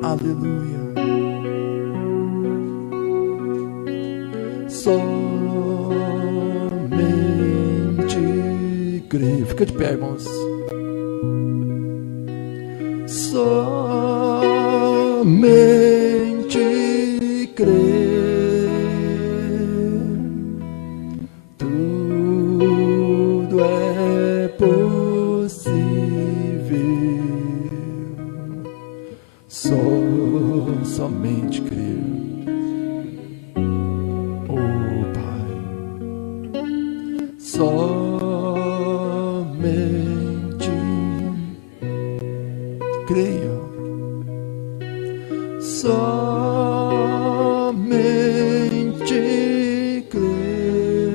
Aleluia. Somente creio. Fica de pé, irmãos. Somente creio. Tudo é possível. Somente crer. Oh Pai, somente creia. Somente creia.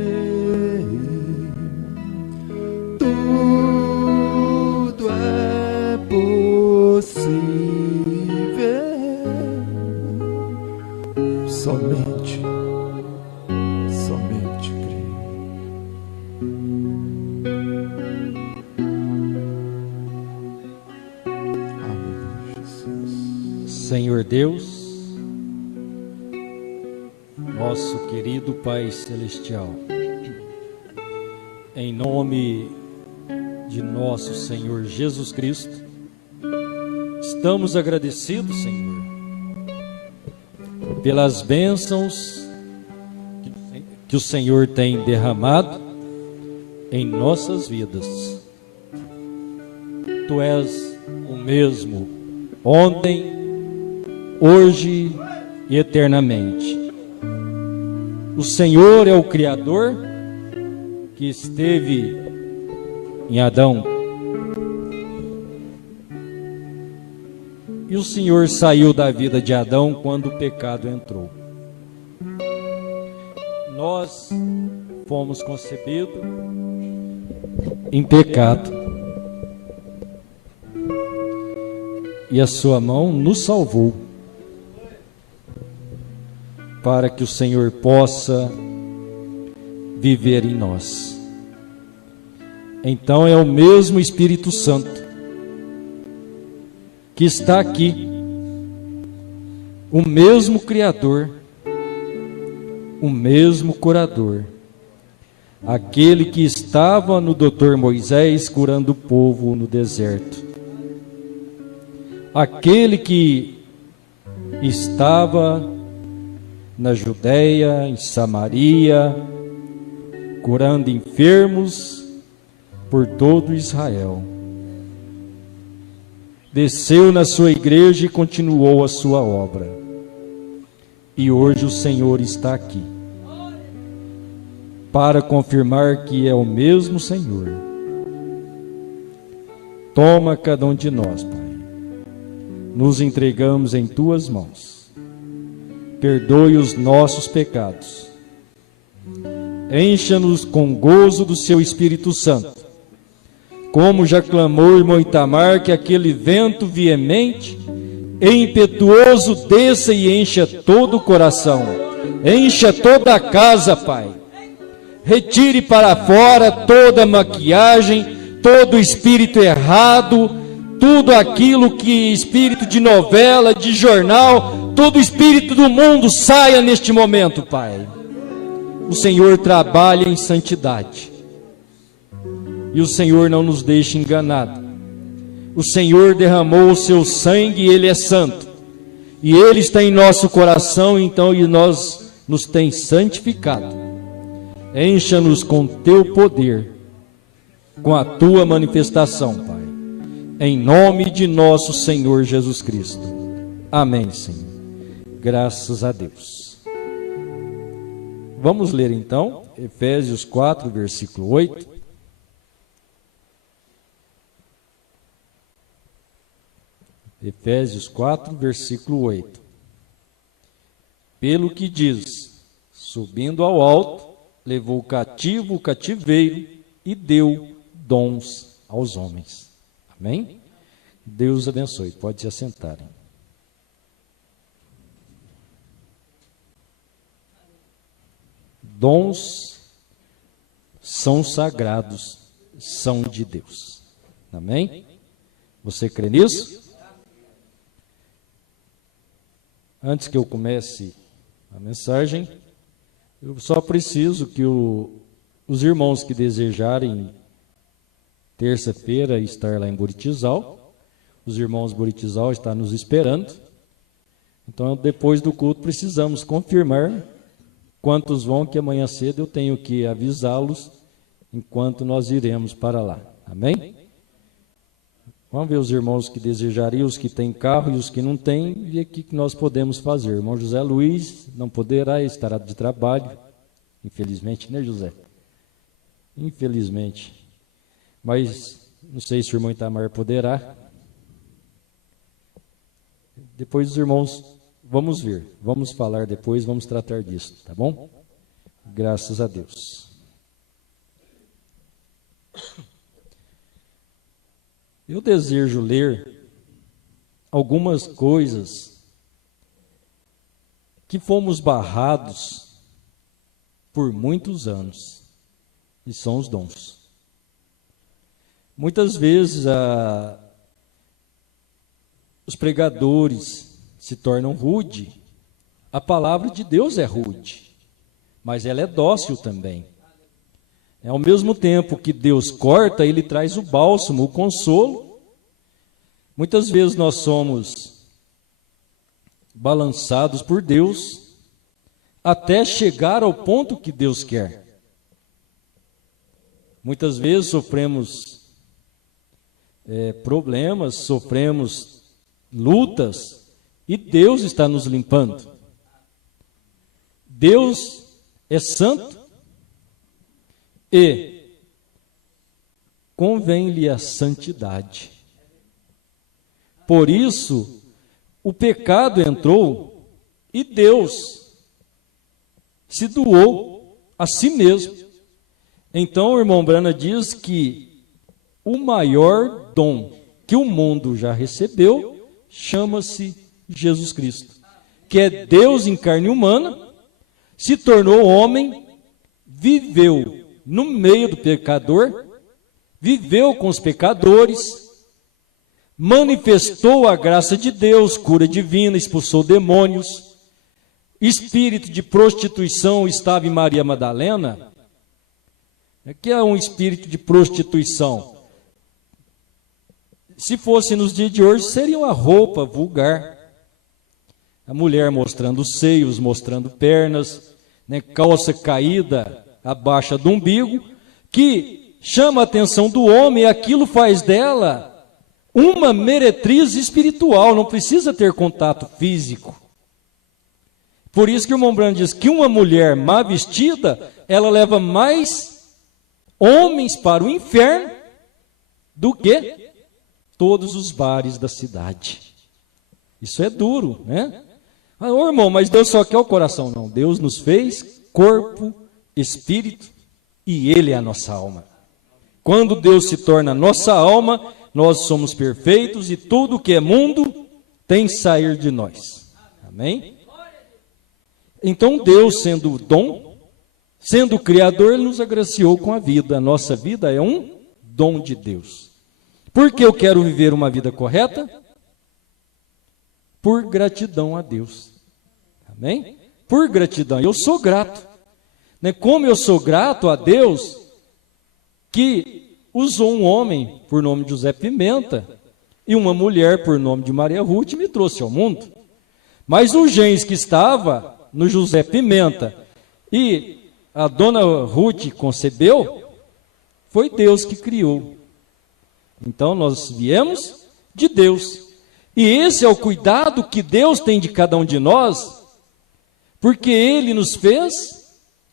Tudo é possível. Somente creio. Amém, Jesus. Senhor Deus, nosso querido Pai Celestial, em nome de nosso Senhor Jesus Cristo, estamos agradecidos, Senhor, pelas bênçãos que o Senhor tem derramado em nossas vidas. Tu és o mesmo ontem, hoje e eternamente. O Senhor é o Criador que esteve em Adão. E o Senhor saiu da vida de Adão quando o pecado entrou. Nós fomos concebidos em pecado. E a sua mão nos salvou, para que o Senhor possa viver em nós. Então é o mesmo Espírito Santo que está aqui, o mesmo Criador, o mesmo curador, aquele que estava no Dr. Moisés curando o povo no deserto, aquele que estava na Judéia, em Samaria, curando enfermos por todo Israel. Desceu na sua igreja e continuou a sua obra. E hoje o Senhor está aqui para confirmar que é o mesmo Senhor. Toma cada um de nós, Pai. Nos entregamos em tuas mãos. Perdoe os nossos pecados. Encha-nos com gozo do seu Espírito Santo. Como já clamou o irmão Itamar, que aquele vento veemente e impetuoso desça e encha todo o coração. Encha toda a casa, Pai. Retire para fora toda a maquiagem, todo espírito errado, tudo aquilo que espírito de novela, de jornal, todo espírito do mundo saia neste momento, Pai. O Senhor trabalha em santidade. E o Senhor não nos deixa enganado. O Senhor derramou o seu sangue e Ele é santo. E Ele está em nosso coração, então, e nós nos tem santificado. Encha-nos com teu poder, com a tua manifestação, Pai. Em nome de nosso Senhor Jesus Cristo. Amém, Senhor. Graças a Deus. Vamos ler então, Efésios 4, versículo 8. Efésios 4, versículo 8. Pelo que diz, subindo ao alto, levou cativo o cativeiro e deu dons aos homens. Amém? Deus abençoe. Pode se assentarem. Dons são sagrados, são de Deus. Amém? Você crê nisso? Antes que eu comece a mensagem, eu só preciso que os irmãos que desejarem terça-feira estar lá em Buritizal, os irmãos Buritizal estão nos esperando. Então, depois do culto, precisamos confirmar quantos vão, que amanhã cedo eu tenho que avisá-los enquanto nós iremos para lá. Amém? Vamos ver os irmãos que desejariam, os que têm carro e os que não têm, e o que nós podemos fazer. O irmão José Luiz não poderá, estará de trabalho, infelizmente, né, José? Infelizmente. Mas não sei se o irmão Itamar poderá. Depois os irmãos, vamos ver, vamos falar depois, vamos tratar disso, tá bom? Graças a Deus. Eu desejo ler algumas coisas que fomos barrados por muitos anos, e são os dons. Muitas vezes os pregadores se tornam rude. A palavra de Deus é rude, mas ela é dócil também. Ao mesmo tempo que Deus corta, Ele traz o bálsamo, o consolo. Muitas vezes nós somos balançados por Deus até chegar ao ponto que Deus quer. Muitas vezes sofremos problemas, sofremos lutas, e Deus está nos limpando. Deus é santo e convém-lhe a santidade. Por isso, o pecado entrou e Deus se doou a si mesmo. Então, o irmão Brana diz que o maior dom que o mundo já recebeu chama-se Jesus Cristo, que é Deus em carne humana, se tornou homem, viveu no meio do pecador, viveu com os pecadores, manifestou a graça de Deus, cura divina, expulsou demônios, espírito de prostituição estava em Maria Madalena. O que é um espírito de prostituição? Se fosse nos dias de hoje, seria uma roupa vulgar. A mulher mostrando seios, mostrando pernas, né, calça caída abaixo do umbigo, que chama a atenção do homem, e aquilo faz dela uma meretriz espiritual, não precisa ter contato físico. Por isso que o irmão Brando diz que uma mulher má vestida, ela leva mais homens para o inferno do que todos os bares da cidade. Isso é duro, né? Ô irmão, mas Deus só quer o coração. Não, Deus nos fez corpo, espírito, e Ele é a nossa alma. Quando Deus se torna a nossa alma, nós somos perfeitos, e tudo que é mundo tem que sair de nós. Amém? Então Deus, sendo o dom, sendo o Criador, Ele nos agraciou com a vida. A nossa vida é um dom de Deus. Por que eu quero viver uma vida correta? Por gratidão a Deus. Amém? Por gratidão. Eu sou grato. Como eu sou grato a Deus que usou um homem por nome de José Pimenta e uma mulher por nome de Maria Ruth e me trouxe ao mundo. Mas o genes que estava no José Pimenta e a dona Ruth concebeu, foi Deus que criou. Então nós viemos de Deus. E esse é o cuidado que Deus tem de cada um de nós, porque Ele nos fez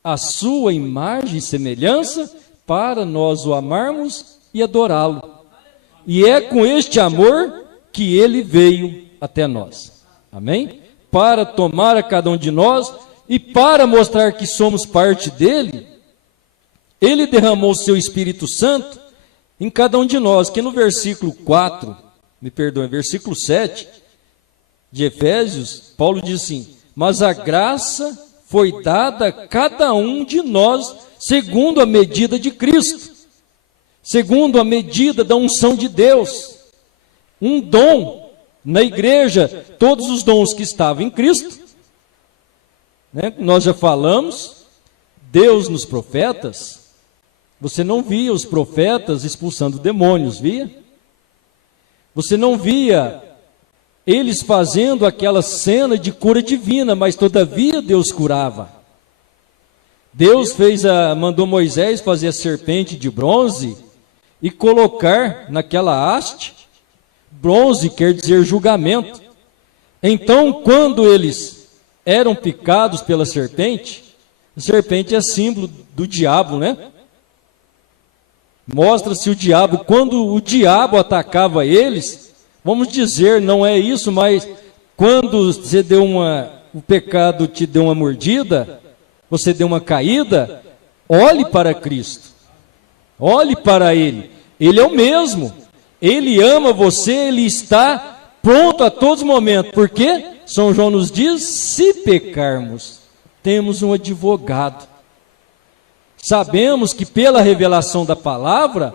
a sua imagem e semelhança para nós o amarmos e adorá-lo. E é com este amor que Ele veio até nós. Amém? Para tomar a cada um de nós e para mostrar que somos parte dEle, Ele derramou o seu Espírito Santo em cada um de nós, que no versículo 4, versículo 7 de Efésios, Paulo diz assim: mas a graça foi dada a cada um de nós segundo a medida de Cristo, segundo a medida da unção de Deus. Um dom Na igreja, todos os dons que estavam em Cristo, né? Nós já falamos, Deus nos profetas, você não via os profetas expulsando demônios, via? Você não via eles fazendo aquela cena de cura divina, mas todavia Deus curava. Deus mandou Moisés fazer a serpente de bronze e colocar naquela haste. Bronze quer dizer julgamento. Então, quando eles eram picados pela serpente, a serpente é símbolo do diabo, né? Mostra-se o diabo, quando o diabo atacava eles, vamos dizer, não é isso, mas quando você o pecado te deu uma mordida, você deu uma caída, olhe para Cristo, olhe para Ele, Ele é o mesmo, Ele ama você, Ele está pronto a todos os momentos, porque São João nos diz, se pecarmos, temos um advogado. Sabemos que pela revelação da palavra,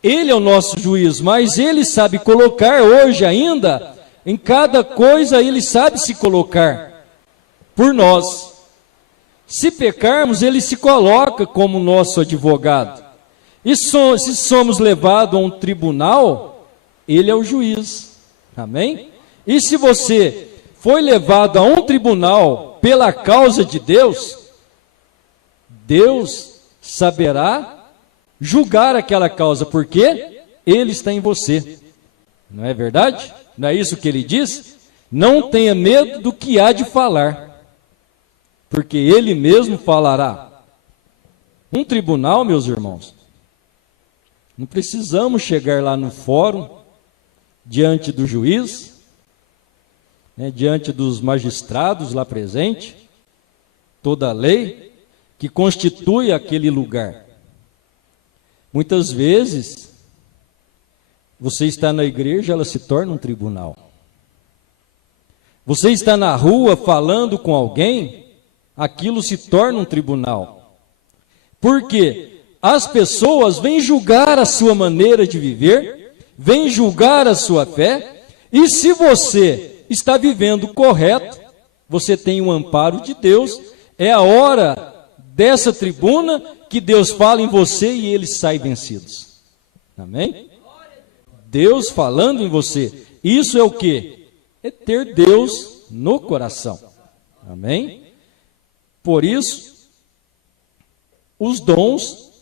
Ele é o nosso juiz, mas Ele sabe colocar hoje ainda, em cada coisa Ele sabe se colocar por nós. Se pecarmos, Ele se coloca como nosso advogado. E se somos levados a um tribunal, Ele é o juiz. Amém? E se você foi levado a um tribunal pela causa de Deus, Deus saberá julgar aquela causa, porque Ele está em você. Não é verdade? Não é isso que Ele diz? Não tenha medo do que há de falar, porque Ele mesmo falará. Um tribunal, meus irmãos, não precisamos chegar lá no fórum, diante do juiz, né, diante dos magistrados lá presentes, toda a lei que constitui aquele lugar. Muitas vezes, você está na igreja, ela se torna um tribunal. Você está na rua falando com alguém, aquilo se torna um tribunal. Por quê? As pessoas vêm julgar a sua maneira de viver, vêm julgar a sua fé, e se você está vivendo correto, você tem um amparo de Deus, é a hora dessa tribuna que Deus fala em você e eles saem vencidos. Amém? Deus falando em você. Isso é o quê? É ter Deus no coração. Amém? Por isso, os dons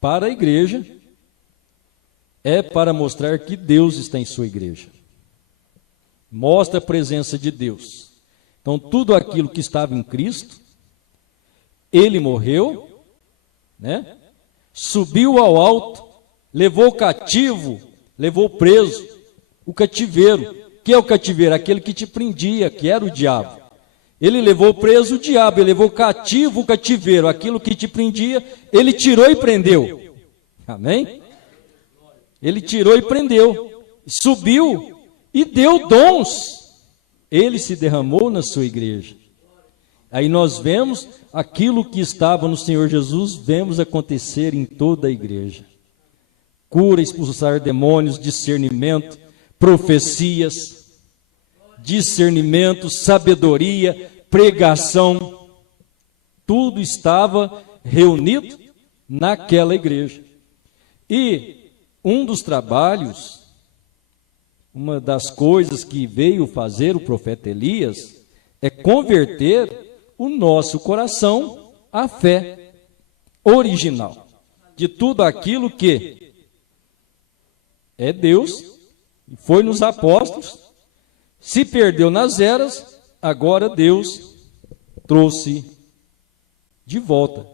para a igreja é para mostrar que Deus está em sua igreja. Mostra a presença de Deus. Então, tudo aquilo que estava em Cristo, Ele morreu, né? Subiu ao alto, levou cativo, levou preso, o cativeiro. Que é o cativeiro? Aquele que te prendia, que era o diabo. Ele levou preso o diabo, ele levou cativo o cativeiro, aquilo que te prendia, ele tirou e prendeu. Amém? Ele tirou e prendeu, subiu e deu dons. Ele se derramou na sua igreja. Aí nós vemos aquilo que estava no Senhor Jesus, vemos acontecer em toda a igreja. Cura, expulsar demônios, discernimento, profecias, discernimento, sabedoria, pregação. Tudo estava reunido naquela igreja. E um dos trabalhos, uma das coisas que veio fazer o profeta Elias, é converter o nosso coração à fé original, de tudo aquilo que é Deus, foi nos apóstolos, se perdeu nas eras, agora Deus trouxe de volta.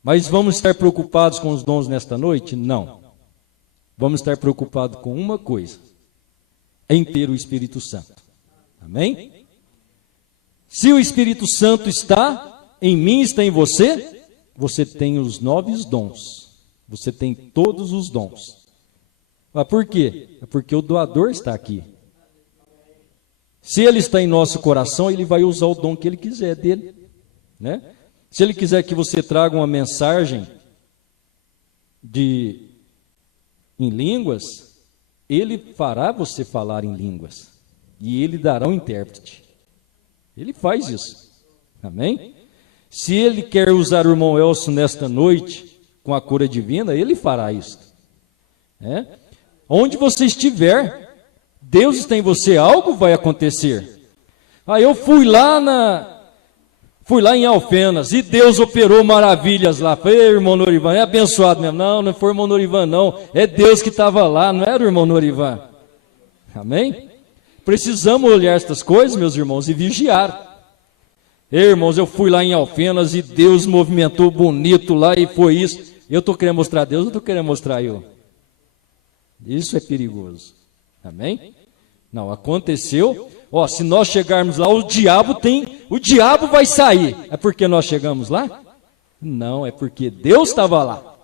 Mas vamos estar preocupados com os dons nesta noite? Não. Vamos estar preocupados com uma coisa, em ter o Espírito Santo. Amém? Se o Espírito Santo está em mim, está em você, você tem os 9 dons. Você tem todos os dons. Mas por quê? É porque o doador está aqui. Se ele está em nosso coração, ele vai usar o dom que ele quiser dele, né? Se ele quiser que você traga uma mensagem em línguas, Ele fará você falar em línguas. E Ele dará um intérprete. Ele faz isso. Amém? Se Ele quer usar o irmão Elcio nesta noite, com a cura divina, Ele fará isso. Onde você estiver, Deus está em você, algo vai acontecer. Eu fui lá em Alfenas e Deus operou maravilhas lá. Falei, irmão Norivan, é abençoado mesmo. Não, não foi o irmão Norivan não, é Deus que estava lá, não era o irmão Norivan. Amém? Precisamos olhar estas coisas, meus irmãos, e vigiar. Irmãos, eu fui lá em Alfenas e Deus movimentou bonito lá e foi isso. Eu estou querendo mostrar a Deus, eu estou querendo mostrar eu. Isso é perigoso. Amém? Não, aconteceu. Se nós chegarmos lá, o diabo vai sair. É porque nós chegamos lá? Não, é porque Deus estava lá.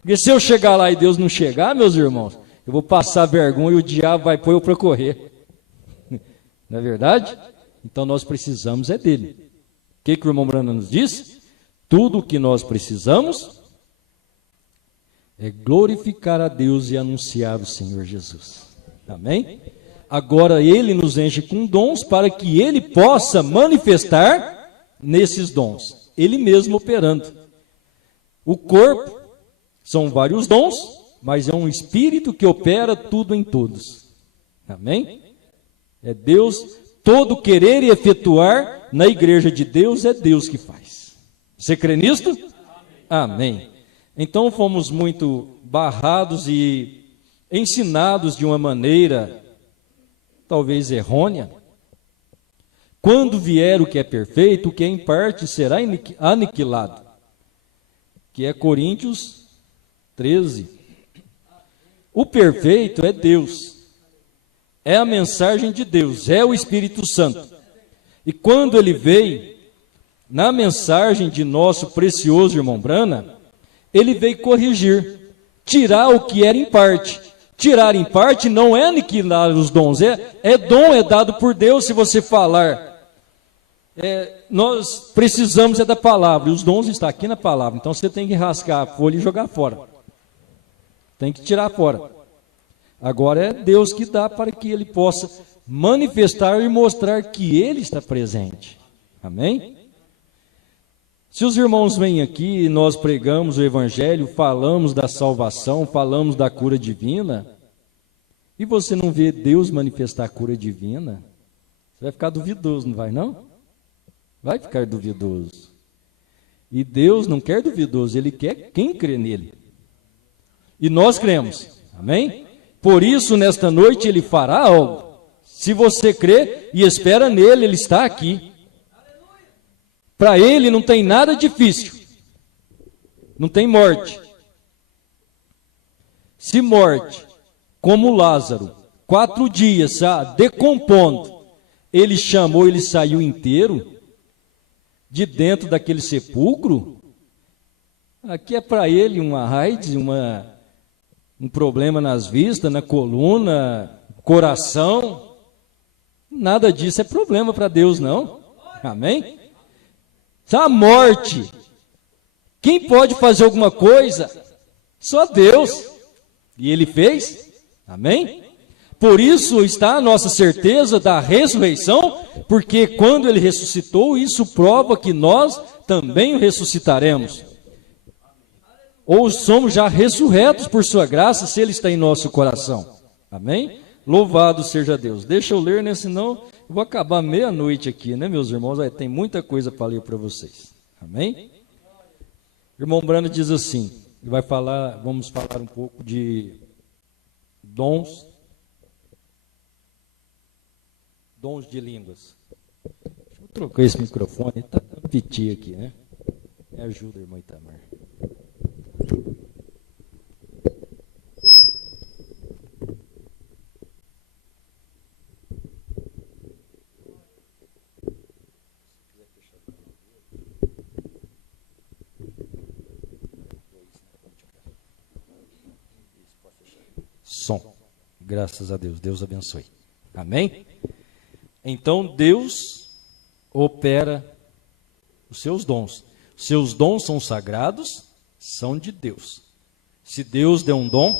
Porque se eu chegar lá e Deus não chegar, meus irmãos, eu vou passar vergonha e o diabo vai pôr eu para correr. Não é verdade? Então nós precisamos é dele. O que o irmão Brana nos diz? Tudo o que nós precisamos é glorificar a Deus e anunciar o Senhor Jesus. Amém? Agora Ele nos enche com dons para que Ele possa manifestar nesses dons. Ele mesmo operando. O corpo são vários dons, mas é um Espírito que opera tudo em todos. Amém? É Deus, todo querer e efetuar na igreja de Deus, é Deus que faz. Você crê nisto? Amém. Então fomos muito barrados e ensinados de uma maneira talvez errônea. Quando vier o que é perfeito, o que é em parte será aniquilado. Que é Coríntios 13. O perfeito é Deus. É a mensagem de Deus, é o Espírito Santo. E quando ele veio, na mensagem de nosso precioso irmão Brana, ele veio corrigir, tirar o que era em parte. Tirar em parte não é aniquilar os dons, é dom, é dado por Deus. Se você falar, nós precisamos da palavra, e os dons estão aqui na palavra, então você tem que rasgar a folha e jogar fora, tem que tirar fora. Agora é Deus que dá para que Ele possa manifestar e mostrar que Ele está presente. Amém? Se os irmãos vêm aqui e nós pregamos o Evangelho, falamos da salvação, falamos da cura divina, e você não vê Deus manifestar a cura divina, você vai ficar duvidoso, não vai não? Vai ficar duvidoso. E Deus não quer duvidoso, Ele quer quem crê nele. E nós cremos. Amém? Por isso, nesta noite, Ele fará algo. Se você crê e espera nele, Ele está aqui. Para Ele não tem nada difícil. Não tem morte. Se morte, como Lázaro, 4 dias, decompondo, Ele chamou, ele saiu inteiro de dentro daquele sepulcro. Aqui é para Ele uma AIDS, um problema nas vistas, na coluna, coração. Nada disso é problema para Deus, não. Amém? A morte, quem pode fazer alguma coisa? Só Deus. E Ele fez. Amém? Por isso está a nossa certeza da ressurreição, porque quando Ele ressuscitou, isso prova que nós também o ressuscitaremos. Ou somos já ressurretos por sua graça, se Ele está em nosso coração. Amém? Louvado seja Deus. Deixa eu ler, né? Senão eu vou acabar meia-noite aqui, né, meus irmãos? Tem muita coisa para ler para vocês. Amém? Irmão Brano diz assim, vamos falar um pouco de dons de línguas. Deixa eu trocar esse microfone, está dando piti aqui, né? Me ajuda, irmão Itamar. Som. Graças a Deus. Deus abençoe. Amém? Então Deus opera os seus dons. Os seus dons são sagrados, são de Deus. Se Deus deu um dom,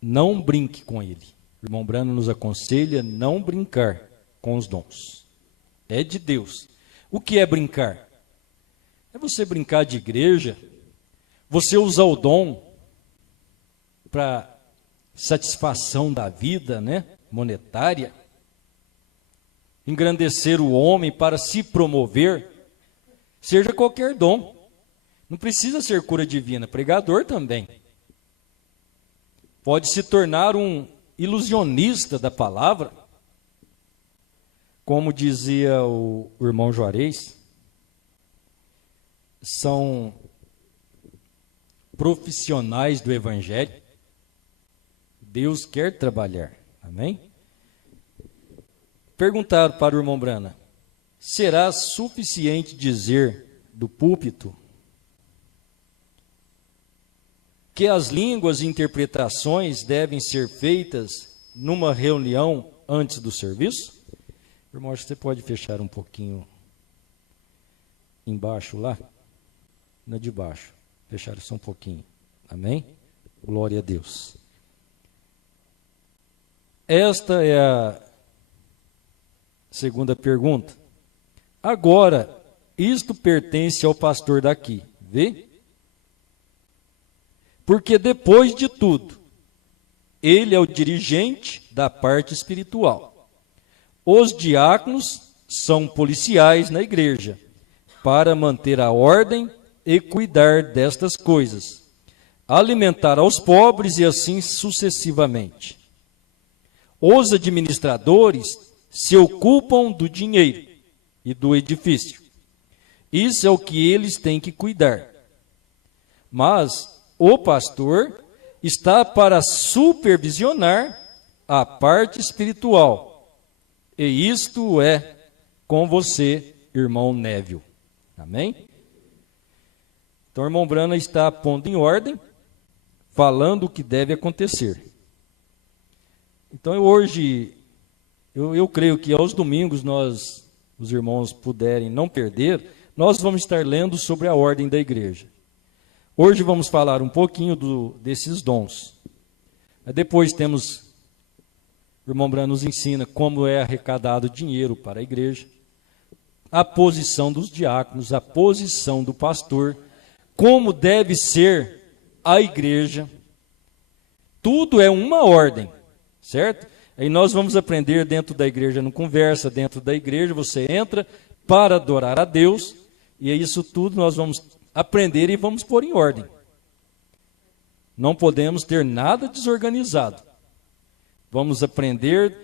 não brinque com ele. O irmão Brano nos aconselha não brincar com os dons. É de Deus. O que é brincar? É você brincar de igreja, você usar o dom para satisfação da vida, né, monetária, engrandecer o homem para se promover, seja qualquer dom. Não precisa ser cura divina, pregador também. Pode se tornar um ilusionista da palavra, como dizia o irmão Juarez, são profissionais do evangelho. Deus quer trabalhar, amém? Perguntaram para o irmão Brana: será suficiente dizer do púlpito que as línguas e interpretações devem ser feitas numa reunião antes do serviço? Irmão, acho que você pode fechar um pouquinho embaixo lá, na de baixo, fechar só um pouquinho, amém? Glória a Deus. Esta é a segunda pergunta. Agora, isto pertence ao pastor daqui, vê? Porque depois de tudo, ele é o dirigente da parte espiritual. Os diáconos são policiais na igreja, para manter a ordem e cuidar destas coisas, alimentar aos pobres e assim sucessivamente. Os administradores se ocupam do dinheiro e do edifício. Isso é o que eles têm que cuidar. Mas o pastor está para supervisionar a parte espiritual. E isto é com você, irmão Névio. Amém? Então, o irmão Brana está pondo em ordem, falando o que deve acontecer. Então, hoje, eu creio que aos domingos, os irmãos puderem não perder, nós vamos estar lendo sobre a ordem da igreja. Hoje vamos falar um pouquinho desses dons. Depois temos, o irmão Brana nos ensina como é arrecadado dinheiro para a igreja, a posição dos diáconos, a posição do pastor, como deve ser a igreja. Tudo é uma ordem, certo? Aí nós vamos aprender dentro da igreja, não conversa, dentro da igreja você entra para adorar a Deus, e é isso tudo nós vamos aprender e vamos pôr em ordem. Não podemos ter nada desorganizado. Vamos aprender,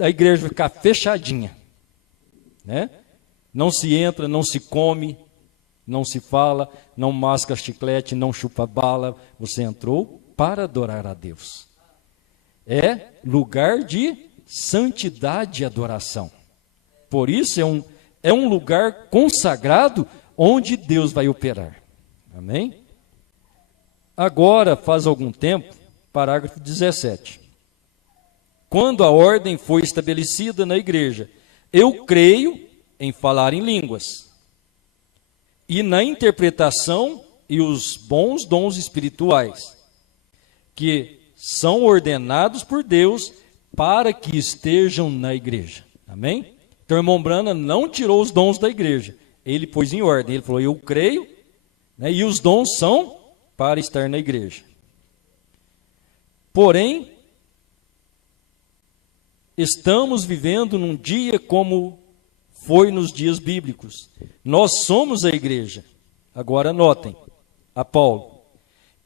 a igreja vai ficar fechadinha, né? Não se entra, não se come, não se fala, não masca chiclete, não chupa bala. Você entrou para adorar a Deus. É lugar de santidade e adoração. Por isso é um lugar consagrado onde Deus vai operar. Amém? Agora, faz algum tempo, parágrafo 17. Quando a ordem foi estabelecida na igreja, eu creio em falar em línguas, e na interpretação e os bons dons espirituais, que são ordenados por Deus para que estejam na igreja. Amém? Então, o irmão Brana não tirou os dons da igreja, ele pôs em ordem, ele falou, eu creio, né, e os dons são para estar na igreja. Porém, estamos vivendo num dia como foi nos dias bíblicos. Nós somos a igreja. Agora notem, a Paulo.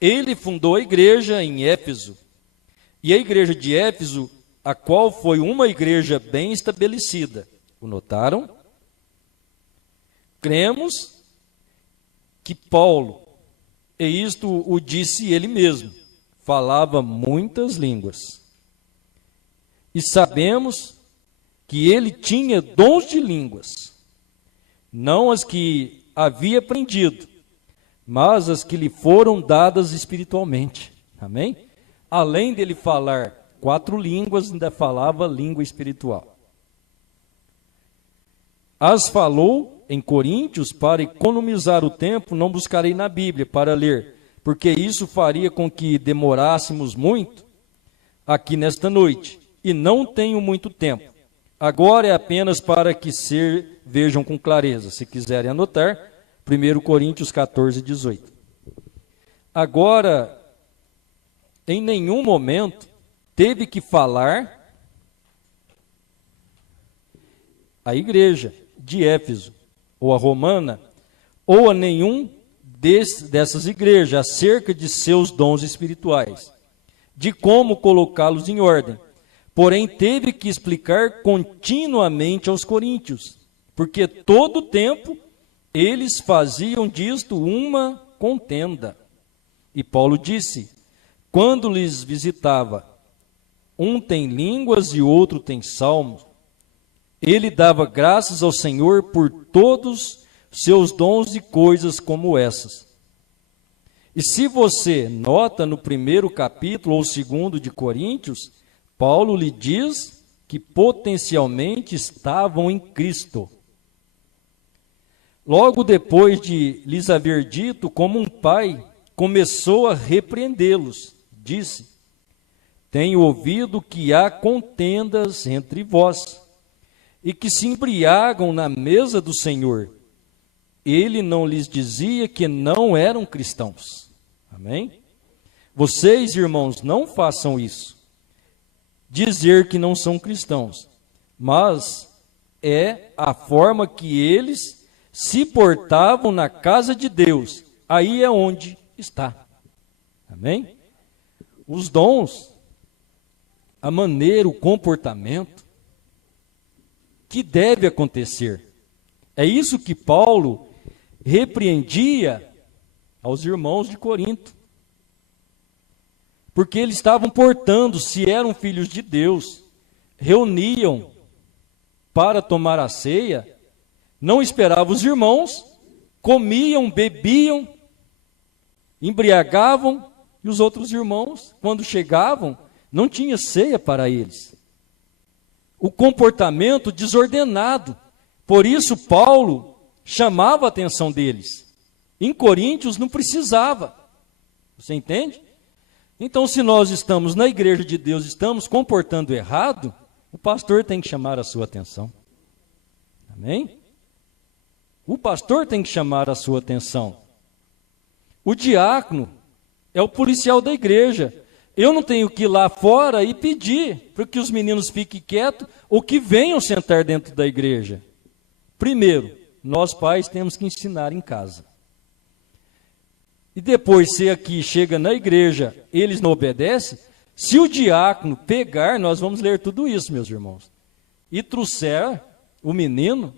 Ele fundou a igreja em Éfeso. E a igreja de Éfeso, a qual foi uma igreja bem estabelecida. O notaram? Cremos que Paulo, e isto o disse ele mesmo, falava muitas línguas. E sabemos que ele tinha dons de línguas, não as que havia aprendido, mas as que lhe foram dadas espiritualmente. Amém? Além dele falar 4 línguas, ainda falava língua espiritual. As falou em Coríntios para economizar o tempo, não buscarei na Bíblia para ler, porque isso faria com que demorássemos muito, aqui nesta noite, e não tenho muito tempo. Agora é apenas para que vejam com clareza. Se quiserem anotar, 1 Coríntios 14, 18. Agora, em nenhum momento, teve que falar a igreja de Éfeso, ou a romana, ou a nenhum dessas igrejas, acerca de seus dons espirituais, de como colocá-los em ordem. Porém, teve que explicar continuamente aos coríntios, porque todo o tempo eles faziam disto uma contenda. E Paulo disse, quando lhes visitava, um tem línguas e outro tem salmos, ele dava graças ao Senhor por todos seus dons e coisas como essas. E se você nota no primeiro capítulo ou segundo de Coríntios, Paulo lhe diz que potencialmente estavam em Cristo. Logo depois de lhes haver dito, como um pai, começou a repreendê-los. Disse, tenho ouvido que há contendas entre vós, e que se embriagam na mesa do Senhor. Ele não lhes dizia que não eram cristãos. Amém? Vocês, irmãos, não façam isso. Dizer que não são cristãos, mas é a forma que eles se portavam na casa de Deus. Aí é onde está. Amém? Os dons, a maneira, o comportamento que deve acontecer. É isso que Paulo repreendia aos irmãos de Corinto. Porque eles estavam portando, se eram filhos de Deus, reuniam para tomar a ceia, não esperavam os irmãos, comiam, bebiam, embriagavam, e os outros irmãos, quando chegavam, não tinha ceia para eles. O comportamento desordenado. Por isso Paulo chamava a atenção deles. Em Coríntios não precisava. Você entende? Então, se nós estamos na igreja de Deus, estamos comportando errado, o pastor tem que chamar a sua atenção. Amém? O pastor tem que chamar a sua atenção. O diácono é o policial da igreja. Eu não tenho que ir lá fora e pedir para que os meninos fiquem quietos ou que venham sentar dentro da igreja. Primeiro, nós pais temos que ensinar em casa. E depois, se aqui chega na igreja, eles não obedecem, se o diácono pegar, nós vamos ler tudo isso, meus irmãos, e trouxer o menino,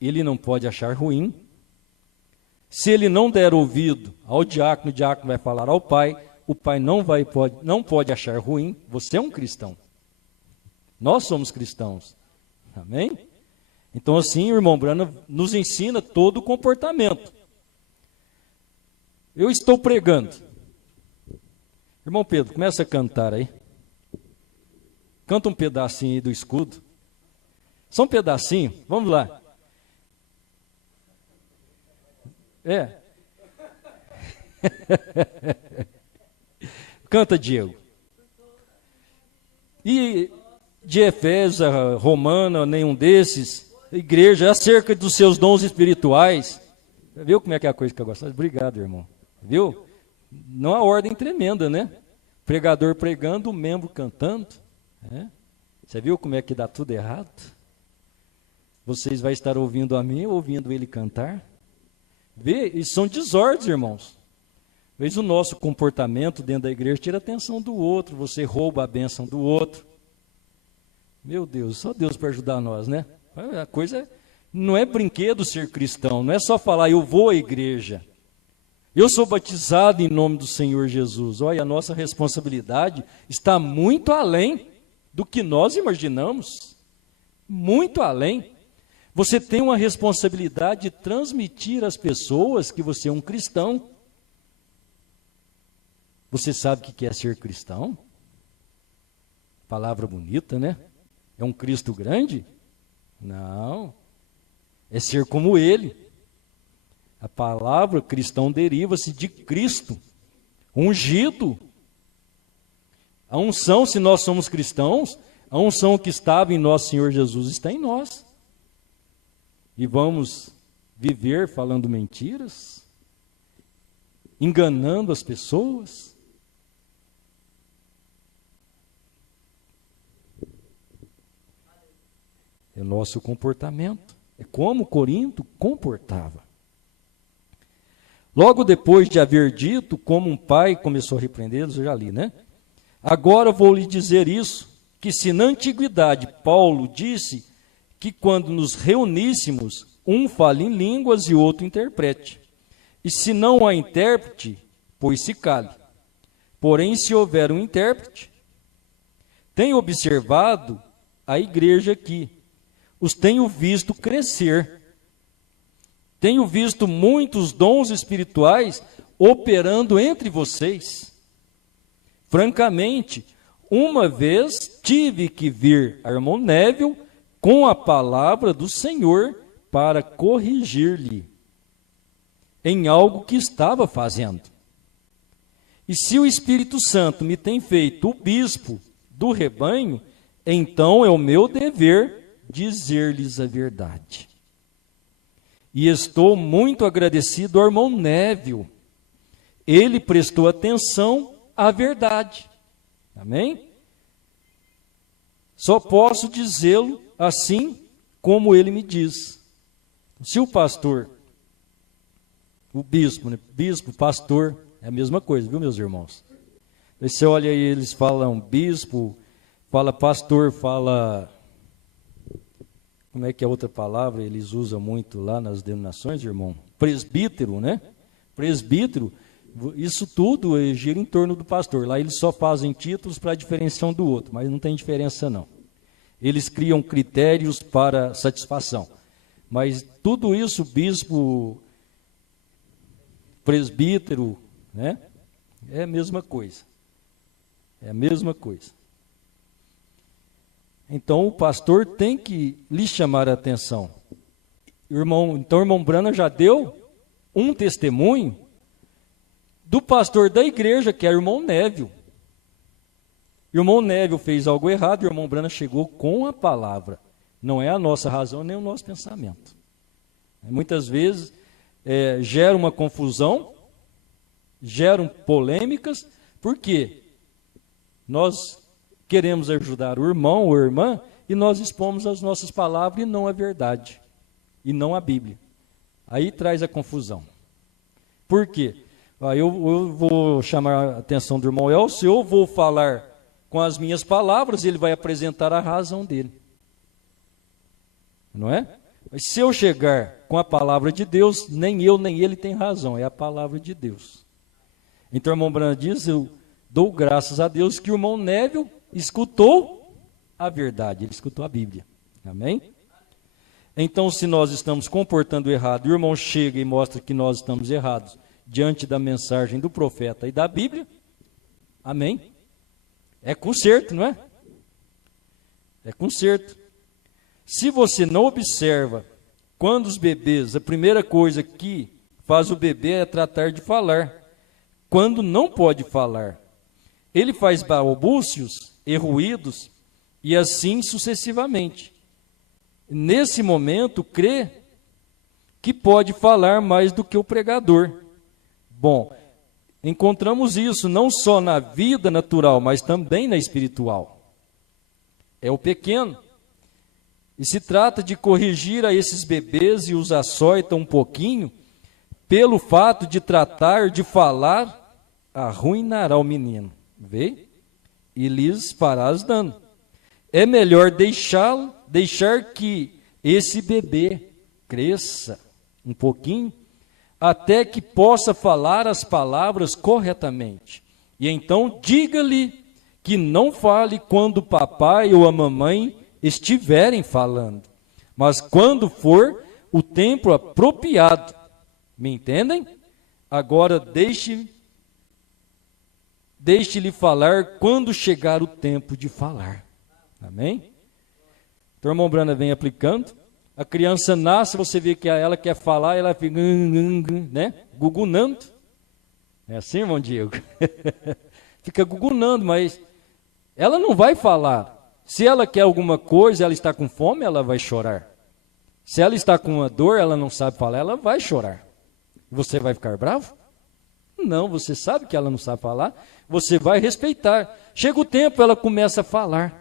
ele não pode achar ruim. Se ele não der ouvido ao diácono, o diácono vai falar ao pai, o pai não pode achar ruim. Você é um cristão. Nós somos cristãos. Amém? Então assim, o irmão Brana nos ensina todo o comportamento. Eu estou pregando. Irmão Pedro, começa a cantar aí. Canta um pedacinho aí do escudo. Só um pedacinho, vamos lá. Canta, Diego. E de Efésios, Romana, nenhum desses, igreja, acerca dos seus dons espirituais. Viu como é que é a coisa que eu gosto? Obrigado, irmão. Viu? Não há ordem tremenda, né? Pregador pregando, o membro cantando. Né? Você viu como é que dá tudo errado? Vocês vão estar ouvindo a mim, ouvindo ele cantar? Vê, isso são desordens, irmãos. Às vezes o nosso comportamento dentro da igreja tira a atenção do outro, você rouba a bênção do outro. Meu Deus, só Deus para ajudar nós, né? A coisa não é brinquedo ser cristão, não é só falar, eu vou à igreja. Eu sou batizado em nome do Senhor Jesus. Olha, a nossa responsabilidade está muito além do que nós imaginamos. Muito além. Você tem uma responsabilidade de transmitir às pessoas que você é um cristão. Você sabe o que é ser cristão? Palavra bonita, né? É um Cristo grande? Não. É ser como Ele. A palavra cristão deriva-se de Cristo, ungido. A unção, se nós somos cristãos, a unção que estava em nosso Senhor Jesus está em nós. E vamos viver falando mentiras? Enganando as pessoas? É o nosso comportamento. É como Corinto comportava. Logo depois de haver dito, como um pai começou a repreendê-los, eu já li, né? Agora vou lhe dizer isso, que se na antiguidade Paulo disse que quando nos reuníssemos, um fale em línguas e outro interprete. E se não há intérprete, pois se cale. Porém, se houver um intérprete, tenho observado a igreja aqui, os tenho visto crescer. Tenho visto muitos dons espirituais operando entre vocês. Francamente, uma vez tive que vir a irmão Neville com a palavra do Senhor para corrigir-lhe em algo que estava fazendo. E se o Espírito Santo me tem feito o bispo do rebanho, então é o meu dever dizer-lhes a verdade. E estou muito agradecido ao irmão Neville. Ele prestou atenção à verdade. Amém? Só posso dizê-lo assim como ele me diz. Se o pastor, o bispo, né? Bispo, pastor, é a mesma coisa, viu, meus irmãos? Aí você olha aí, eles falam bispo, fala pastor, fala... Como é que é a outra palavra? Eles usam muito lá nas denominações, irmão. Presbítero, né? Presbítero, isso tudo gira em torno do pastor. Lá eles só fazem títulos para diferenciar um do outro, mas não tem diferença não. Eles criam critérios para satisfação. Mas tudo isso, bispo, presbítero, né? É a mesma coisa. É a mesma coisa. Então, o pastor tem que lhe chamar a atenção. Então, o irmão Brana já deu um testemunho do pastor da igreja, que é o irmão Neville. O irmão Neville fez algo errado e o irmão Brana chegou com a palavra. Não é a nossa razão nem o nosso pensamento. Muitas vezes gera uma confusão, geram polêmicas, porque nós queremos ajudar o irmão ou a irmã e nós expomos as nossas palavras e não a verdade, e não a Bíblia. Aí traz a confusão. Por quê? Eu vou chamar a atenção do irmão Elcio, eu vou falar com as minhas palavras, ele vai apresentar a razão dele. Não é? Mas se eu chegar com a palavra de Deus, nem eu nem ele tem razão, é a palavra de Deus. Então o irmão Brana diz, eu dou graças a Deus que o irmão Neville escutou a verdade, ele escutou a Bíblia. Amém? Então, se nós estamos comportando errado, o irmão chega e mostra que nós estamos errados diante da mensagem do profeta e da Bíblia, amém? É conserto, não é? É conserto. Se você não observa, quando os bebês, a primeira coisa que faz o bebê é tratar de falar. Quando não pode falar, ele faz balbúcios e ruídos, e assim sucessivamente. Nesse momento, crê que pode falar mais do que o pregador. Bom, encontramos isso não só na vida natural, mas também na espiritual. É o pequeno. E se trata de corrigir a esses bebês e os açoita um pouquinho, pelo fato de tratar de falar, arruinará o menino. Vê? E lhes farás dano. É melhor deixar que esse bebê cresça um pouquinho, até que possa falar as palavras corretamente. E então diga-lhe que não fale quando o papai ou a mamãe estiverem falando, mas quando for o tempo apropriado. Me entendem? Agora deixe-lhe falar quando chegar o tempo de falar. Amém? Então, o irmão Brana vem aplicando. A criança nasce, você vê que ela quer falar, ela fica, né? Gugunando. É assim, irmão Diego? Fica gugunando, mas ela não vai falar. Se ela quer alguma coisa, ela está com fome, ela vai chorar. Se ela está com uma dor, ela não sabe falar, ela vai chorar. Você vai ficar bravo? Não, você sabe que ela não sabe falar, você vai respeitar. Chega o tempo, ela começa a falar.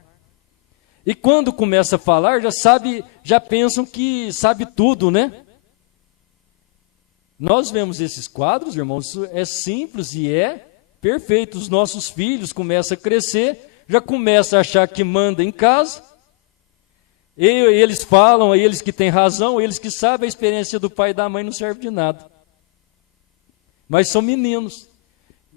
E quando começa a falar, já pensam que sabe tudo, né? Nós vemos esses quadros, irmãos, isso é simples e é perfeito. Os nossos filhos começam a crescer, já começam a achar que manda em casa. E eles falam, eles que têm razão, eles que sabem, a experiência do pai e da mãe não serve de nada. Mas são meninos.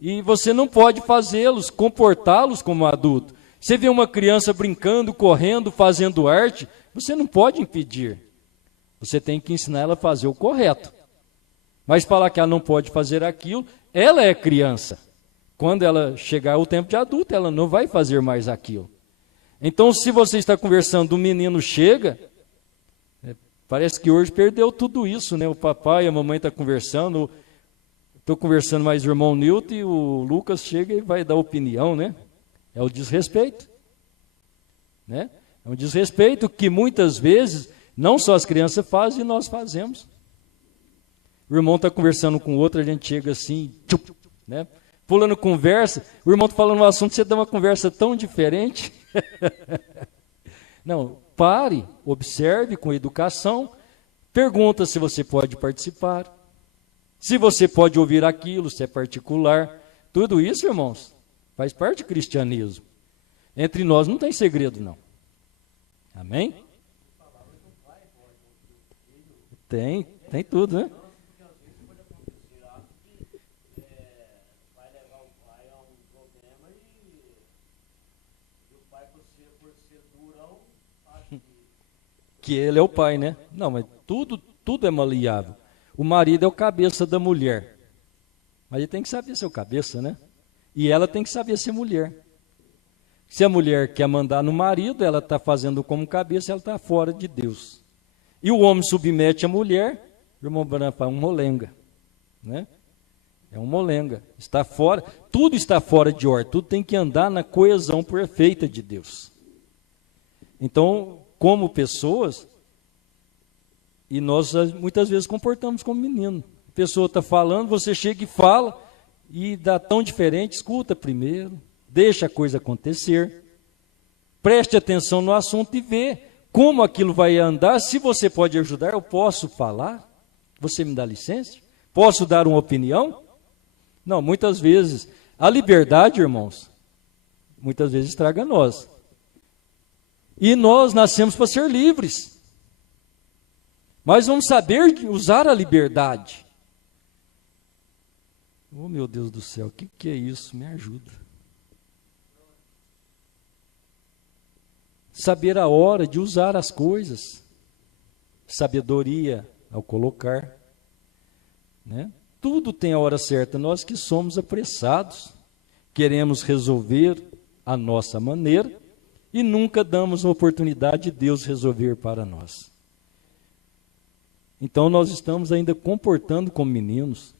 E você não pode fazê-los, comportá-los como adulto. Você vê uma criança brincando, correndo, fazendo arte, você não pode impedir. Você tem que ensinar ela a fazer o correto. Mas falar que ela não pode fazer aquilo, ela é criança. Quando ela chegar ao tempo de adulto, ela não vai fazer mais aquilo. Então, se você está conversando, o menino chega, parece que hoje perdeu tudo isso, né? O papai e a mamãe estão conversando, estou conversando mais o irmão Nilton e o Lucas chega e vai dar opinião, né? É o desrespeito, né? É um desrespeito que muitas vezes, não só as crianças fazem, e nós fazemos. O irmão está conversando com o outro, a gente chega assim, tchup, né? Pulando conversa, o irmão está falando um assunto, você dá uma conversa tão diferente. Não, pare, observe com educação, pergunta se você pode participar, se você pode ouvir aquilo, se é particular. Tudo isso, irmãos, faz parte do cristianismo. Entre nós não tem segredo, não. Amém? Tem tudo, né? Que ele é o pai, né? Não, mas tudo é maleável. O marido é o cabeça da mulher. Mas ele tem que saber ser o cabeça, né? E ela tem que saber ser mulher. Se a mulher quer mandar no marido, ela está fazendo como cabeça, ela está fora de Deus. E o homem submete a mulher, o irmão Branco é um molenga, né? É um molenga. Está fora, tudo está fora de ordem, tudo tem que andar na coesão perfeita de Deus. Então, como pessoas, e nós muitas vezes comportamos como menino. A pessoa está falando, você chega e fala, e dá tão diferente, escuta primeiro, deixa a coisa acontecer, preste atenção no assunto e vê como aquilo vai andar. Se você pode ajudar, eu posso falar? Você me dá licença? Posso dar uma opinião? Não, muitas vezes, a liberdade, irmãos, muitas vezes estraga nós. E nós nascemos para ser livres. Mas vamos saber usar a liberdade. Oh, meu Deus do céu, o que é isso? Me ajuda. Saber a hora de usar as coisas. Sabedoria ao colocar. Né? Tudo tem a hora certa. Nós que somos apressados, queremos resolver a nossa maneira, e nunca damos a oportunidade de Deus resolver para nós. Então nós estamos ainda comportando como meninos.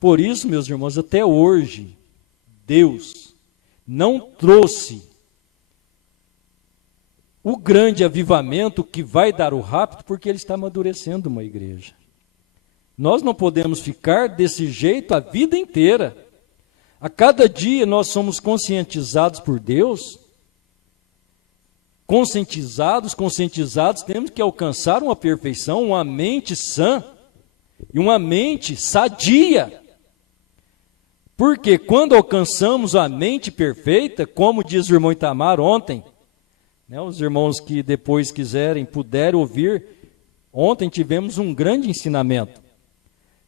Por isso, meus irmãos, até hoje, Deus não trouxe o grande avivamento que vai dar o rápido, porque Ele está amadurecendo uma igreja. Nós não podemos ficar desse jeito a vida inteira. A cada dia nós somos conscientizados por Deus. Conscientizados, temos que alcançar uma perfeição, uma mente sã e uma mente sadia. Porque quando alcançamos a mente perfeita, como diz o irmão Itamar ontem, né, os irmãos que depois puderem ouvir, ontem tivemos um grande ensinamento.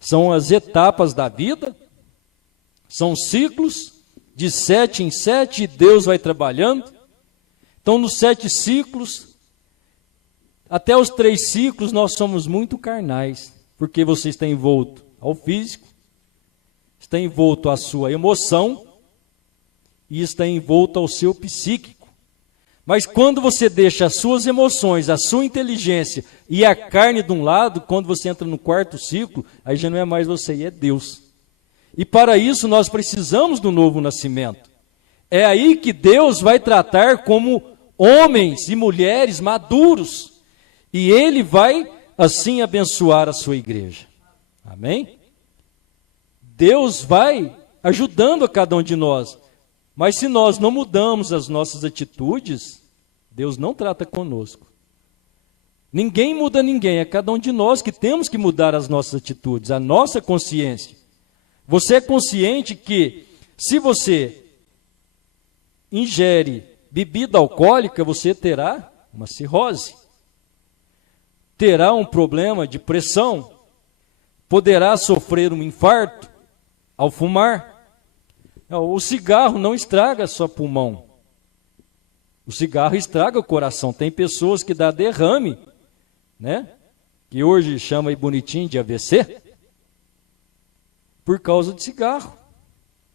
São as etapas da vida, são ciclos, de 7 em 7, e Deus vai trabalhando. Então, nos 7 ciclos, até os 3 ciclos, nós somos muito carnais, porque você está envolto ao físico, está envolto à sua emoção e está envolto ao seu psíquico. Mas quando você deixa as suas emoções, a sua inteligência e a carne de um lado, quando você entra no 4º ciclo, aí já não é mais você, é Deus. E para isso nós precisamos do novo nascimento. É aí que Deus vai tratar como homens e mulheres maduros. E Ele vai, assim, abençoar a sua igreja. Amém? Deus vai ajudando a cada um de nós. Mas se nós não mudamos as nossas atitudes, Deus não trata conosco. Ninguém muda ninguém, é cada um de nós que temos que mudar as nossas atitudes, a nossa consciência. Você é consciente que se você ingere bebida alcoólica, você terá uma cirrose, terá um problema de pressão, poderá sofrer um infarto ao fumar. O cigarro não estraga só pulmão. O cigarro estraga o coração. Tem pessoas que dá derrame, né? Que hoje chama aí bonitinho de AVC, por causa de cigarro.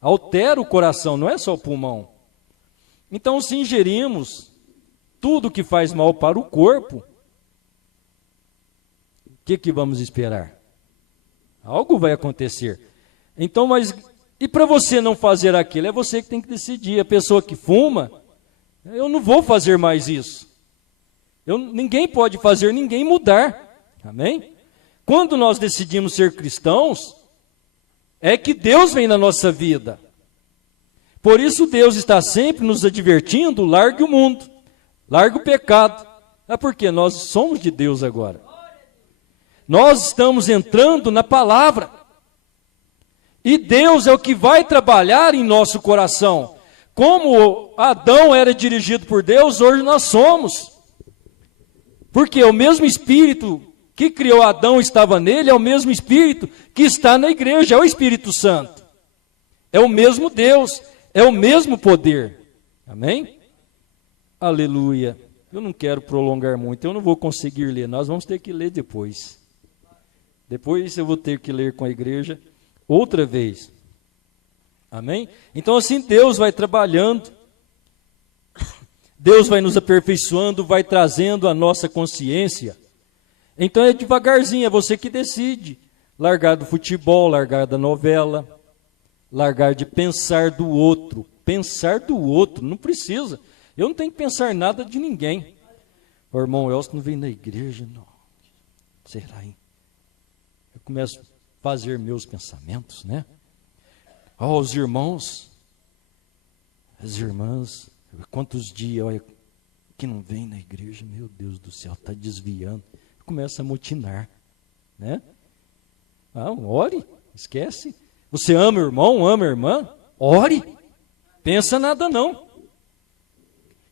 Altera o coração, não é só o pulmão. Então, se ingerimos tudo que faz mal para o corpo, o que vamos esperar? Algo vai acontecer. Então, mas e para você não fazer aquilo? É você que tem que decidir. A pessoa que fuma, eu não vou fazer mais isso. Ninguém pode fazer ninguém mudar. Amém? Quando nós decidimos ser cristãos, é que Deus vem na nossa vida. Por isso Deus está sempre nos advertindo, largue o mundo, largue o pecado. É porque nós somos de Deus agora. Nós estamos entrando na palavra. E Deus é o que vai trabalhar em nosso coração. Como Adão era dirigido por Deus, hoje nós somos. Porque o mesmo Espírito que criou Adão estava nele, é o mesmo Espírito que está na igreja, é o Espírito Santo. É o mesmo Deus, é o mesmo poder. Amém? Aleluia. Eu não quero prolongar muito, eu não vou conseguir ler, nós vamos ter que ler depois. Depois eu vou ter que ler com a igreja outra vez. Amém? Então assim Deus vai trabalhando, Deus vai nos aperfeiçoando, vai trazendo a nossa consciência. Então é devagarzinho, é você que decide. Largar do futebol, largar da novela, largar de pensar do outro. Pensar do outro, não precisa. Eu não tenho que pensar nada de ninguém. O irmão Elcio não vem na igreja, não. Será, hein? Eu começo a fazer meus pensamentos, né? Os irmãos, as irmãs, quantos dias, olha, que não vem na igreja, meu Deus do céu, está desviando. Começa a motinar, né? Ore, esquece. Você ama o irmão, ama a irmã? Ore. Pensa nada não.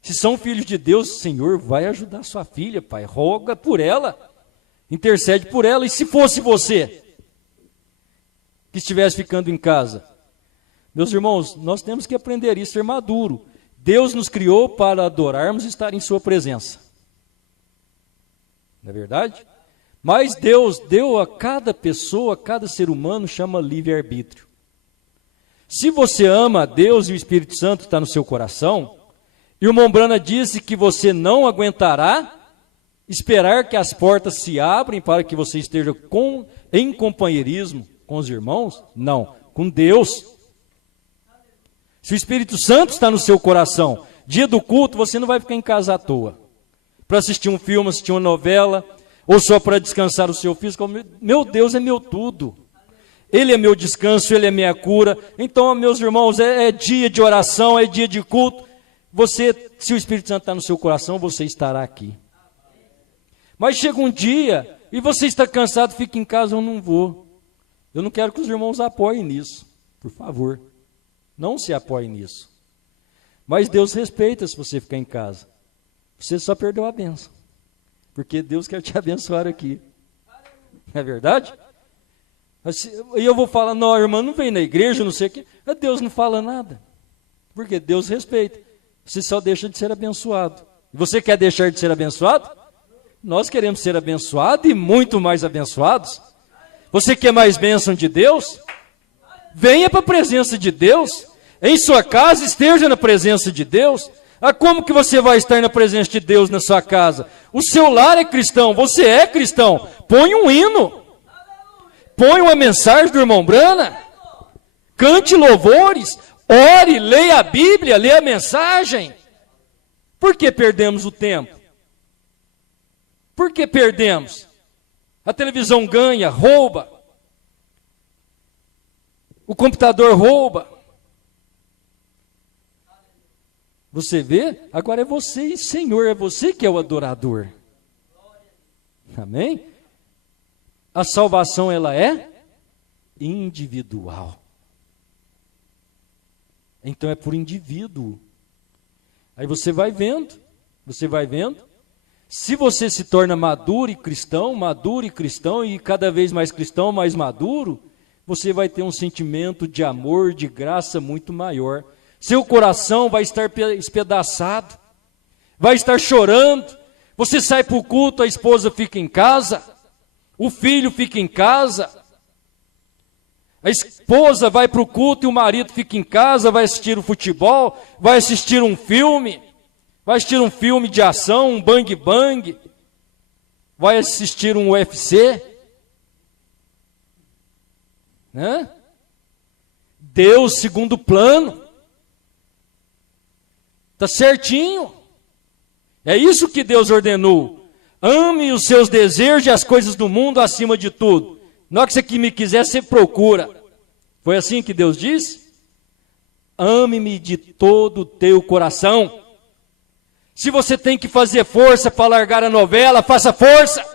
Se são filhos de Deus, o Senhor vai ajudar sua filha, pai. Roga por ela, intercede por ela. E se fosse você que estivesse ficando em casa? Meus irmãos, nós temos que aprender isso, ser maduro. Deus nos criou para adorarmos e estar em sua presença. Não é verdade? Mas Deus deu a cada pessoa, a cada ser humano, chama livre-arbítrio. Se você ama a Deus e o Espírito Santo está no seu coração, e o Mombrana disse que você não aguentará esperar que as portas se abrem para que você esteja em companheirismo com os irmãos, não, com Deus. Se o Espírito Santo está no seu coração, dia do culto, você não vai ficar em casa à toa, para assistir um filme, assistir uma novela, ou só para descansar o seu físico. Meu Deus é meu tudo. Ele é meu descanso, Ele é minha cura. Então, meus irmãos, é dia de oração, é dia de culto. Se o Espírito Santo está no seu coração, você estará aqui. Mas chega um dia, e você está cansado, fica em casa, eu não vou. Eu não quero que os irmãos apoiem nisso, por favor. Não se apoiem nisso. Mas Deus respeita se você ficar em casa. Você só perdeu a bênção. Porque Deus quer te abençoar aqui. Não é verdade? E eu vou falar, não, a irmã não vem na igreja, não sei o quê. Deus não fala nada. Porque Deus respeita. Você só deixa de ser abençoado. Você quer deixar de ser abençoado? Nós queremos ser abençoados e muito mais abençoados. Você quer mais bênção de Deus? Venha para a presença de Deus. Em sua casa, esteja na presença de Deus. Como que você vai estar na presença de Deus na sua casa? O seu lar é cristão, você é cristão. Põe um hino. Põe uma mensagem do irmão Brana. Cante louvores. Ore, leia a Bíblia, leia a mensagem. Por que perdemos o tempo? Por que perdemos? A televisão ganha, rouba. O computador rouba. Você vê? Agora é você, Senhor, é você que é o adorador. Amém? A salvação, ela é individual. Então é por indivíduo. Aí você vai vendo. Se você se torna maduro e cristão, e cada vez mais cristão, mais maduro, você vai ter um sentimento de amor, de graça muito maior. Seu coração vai estar espedaçado, vai estar chorando. Você sai para o culto, a esposa fica em casa, o filho fica em casa. A esposa vai para o culto e o marido fica em casa, vai assistir o futebol, vai assistir um filme, de ação, um bang bang, vai assistir um UFC. Né? Deus, segundo plano. Está certinho. É isso que Deus ordenou. Ame os seus desejos e as coisas do mundo acima de tudo. Na hora que você me quiser, você procura. Foi assim que Deus disse? Ame-me de todo o teu coração. Se você tem que fazer força para largar a novela, faça força.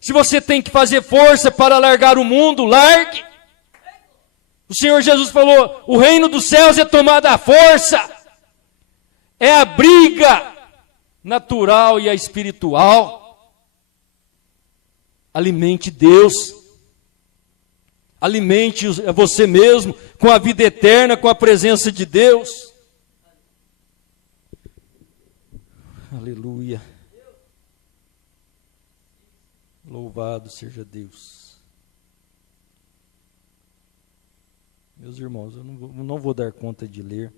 Se você tem que fazer força para largar o mundo, largue. O Senhor Jesus falou, o reino dos céus é tomado à força. É a briga natural e a espiritual. Alimente Deus. Alimente você mesmo com a vida eterna, com a presença de Deus. Aleluia. Louvado seja Deus. Meus irmãos, eu não vou dar conta de ler.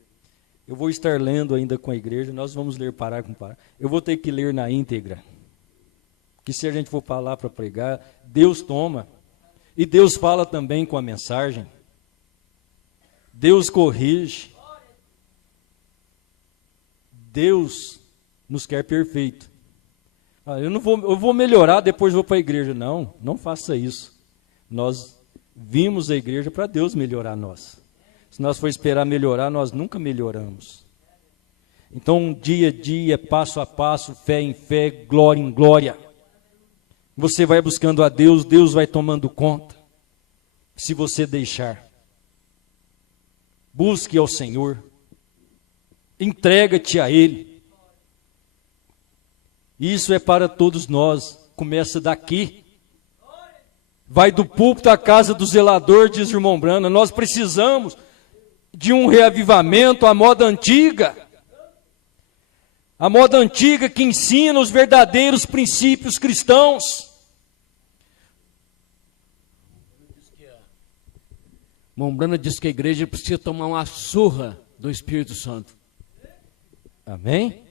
Eu vou estar lendo ainda com a igreja, nós vamos ler parar com parar. Eu vou ter que ler na íntegra. Que se a gente for falar para pregar, Deus toma. E Deus fala também com a mensagem. Deus corrige. Deus nos quer perfeito. Eu vou melhorar, depois vou para a igreja. Não faça isso. Nós vimos a igreja para Deus melhorar nós. Se nós for esperar melhorar, nós nunca melhoramos. Então, dia a dia, passo a passo, fé em fé, glória em glória. Você vai buscando a Deus, Deus vai tomando conta. Se você deixar. Busque ao Senhor. Entrega-te a Ele. Isso é para todos nós. Começa daqui. Vai do púlpito à casa do zelador, diz o irmão Brana. Nós precisamos de um reavivamento à moda antiga. A moda antiga que ensina os verdadeiros princípios cristãos. Mombrana diz que a igreja precisa tomar uma surra do Espírito Santo. Amém?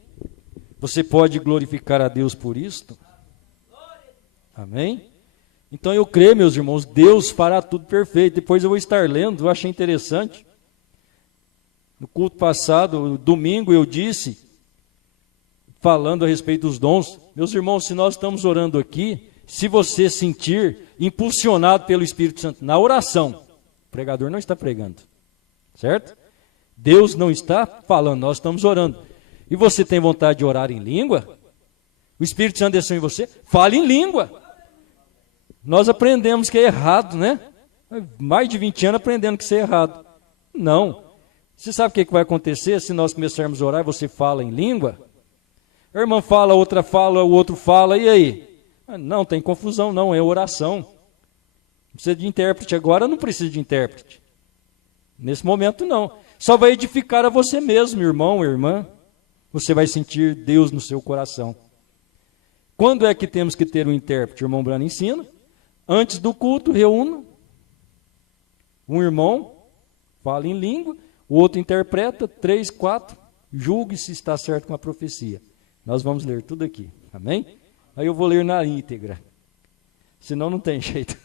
Você pode glorificar a Deus por isto? Amém? Então eu creio, meus irmãos, Deus fará tudo perfeito. Depois eu vou estar lendo, eu achei interessante. No culto passado, domingo, eu disse, falando a respeito dos dons, meus irmãos, se nós estamos orando aqui, se você sentir impulsionado pelo Espírito Santo na oração, o pregador não está pregando, certo? Deus não está falando, nós estamos orando. E você tem vontade de orar em língua? O Espírito Santo desceu em você? Fale em língua. Nós aprendemos que é errado, né? Mais de 20 anos aprendendo que isso é errado. Não. Você sabe o que vai acontecer se nós começarmos a orar e você fala em língua? A irmã fala, a outra fala, o outro fala, e aí? Não, tem confusão não, é oração. Precisa de intérprete agora, não precisa de intérprete. Nesse momento não. Só vai edificar a você mesmo, irmão, irmã. Você vai sentir Deus no seu coração. Quando é que temos que ter um intérprete? O irmão Brano ensina. Antes do culto, reúna. Um irmão fala em língua, o outro interpreta, 3, 4, julgue se está certo com a profecia. Nós vamos ler tudo aqui, amém? Aí eu vou ler na íntegra. Senão não tem jeito.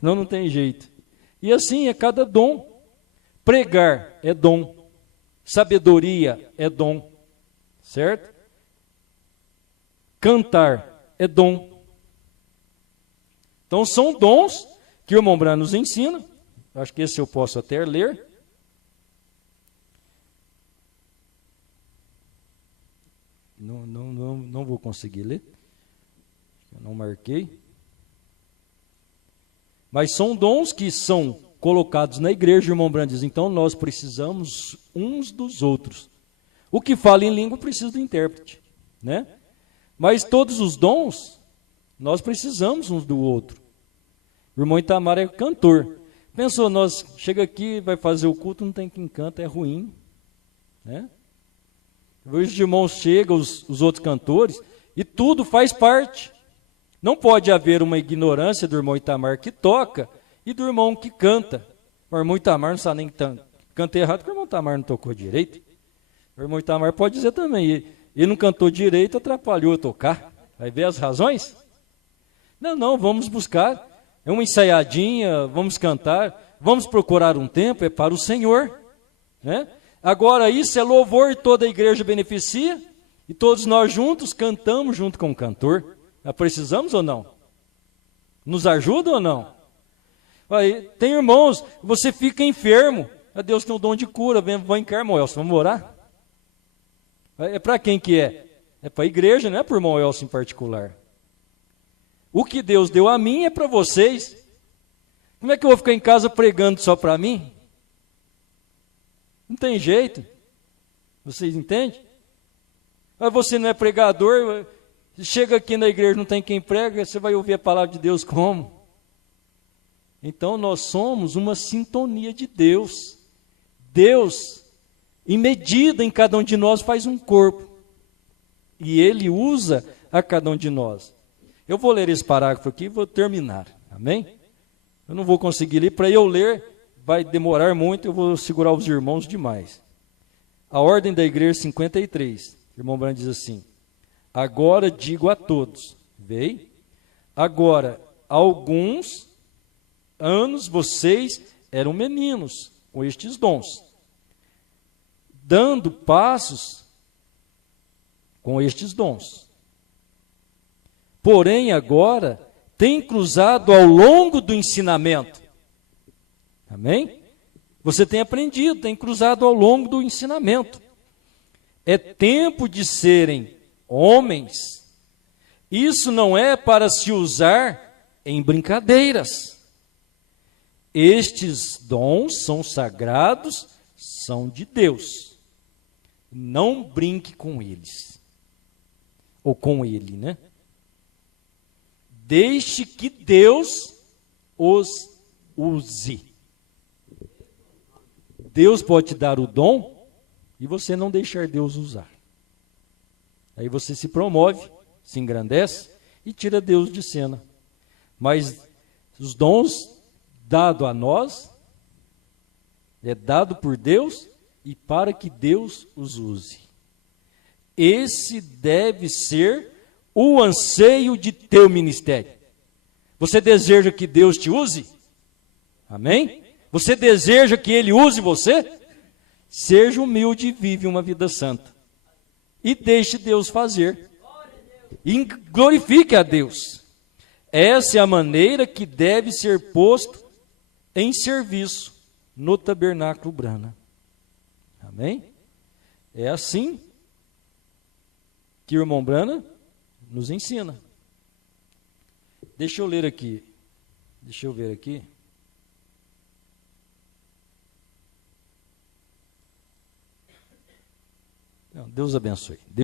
Não tem jeito. E assim é cada dom. Pregar é dom. Sabedoria é dom. Certo? Cantar é dom. Então são dons que o irmão Branham nos ensina. Acho que esse eu posso até ler. Não vou conseguir ler. Eu não marquei. Mas são dons que são colocados na igreja, o irmão Branham diz. Então nós precisamos uns dos outros. O que fala em língua precisa do intérprete, né? Mas todos os dons, nós precisamos uns do outro. O irmão Itamar é cantor. Pensou, nós chega aqui, vai fazer o culto, não tem quem canta, é ruim, né? Os irmãos chegam, os outros cantores, e tudo faz parte. Não pode haver uma ignorância do irmão Itamar que toca e do irmão que canta. O irmão Itamar não sabe nem que canta errado, porque o irmão Itamar não tocou direito. O irmão Itamar pode dizer também, ele não cantou direito, atrapalhou eu tocar. Vai ver as razões? Não, vamos buscar. É uma ensaiadinha, vamos cantar, vamos procurar um tempo, é para o Senhor, né? Agora isso é louvor, toda a igreja beneficia, e todos nós juntos cantamos junto com o cantor. Precisamos ou não? Nos ajuda ou não? Aí, tem irmãos, você fica enfermo, Deus tem o dom de cura, vem cá, irmão Elcio, vamos orar? É para quem que é? É para a igreja, não é para o irmão Elcio em particular. O que Deus deu a mim é para vocês. Como é que eu vou ficar em casa pregando só para mim? Não tem jeito. Vocês entendem? Mas você não é pregador, chega aqui na igreja, não tem quem prega, você vai ouvir a palavra de Deus como? Então nós somos uma sintonia de Deus. Deus, em medida em cada um de nós, faz um corpo. E Ele usa a cada um de nós. Eu vou ler esse parágrafo aqui e vou terminar. Amém? Eu não vou conseguir ler. Para eu ler, vai demorar muito, eu vou segurar os irmãos demais. A ordem da igreja 53. O irmão Branham diz assim: agora digo a todos, veio? Agora, há alguns anos vocês eram meninos com estes dons, dando passos com estes dons. Porém, agora, tem cruzado ao longo do ensinamento. Amém? Você tem aprendido, tem cruzado ao longo do ensinamento. É tempo de serem homens. Isso não é para se usar em brincadeiras. Estes dons são sagrados, são de Deus. Não brinque com eles. Ou com ele, né? Deixe que Deus os use. Deus pode te dar o dom e você não deixar Deus usar. Aí você se promove, se engrandece e tira Deus de cena. Mas os dons dados a nós é dado por Deus e para que Deus os use. Esse deve ser o anseio de teu ministério. Você deseja que Deus te use? Amém? Você deseja que Ele use você? Seja humilde e vive uma vida santa. E deixe Deus fazer. E glorifique a Deus. Essa é a maneira que deve ser posto em serviço no tabernáculo Branham. Amém? É assim que o irmão Branham nos ensina. Deixa eu ler aqui. Deixa eu ver aqui. Deus abençoe.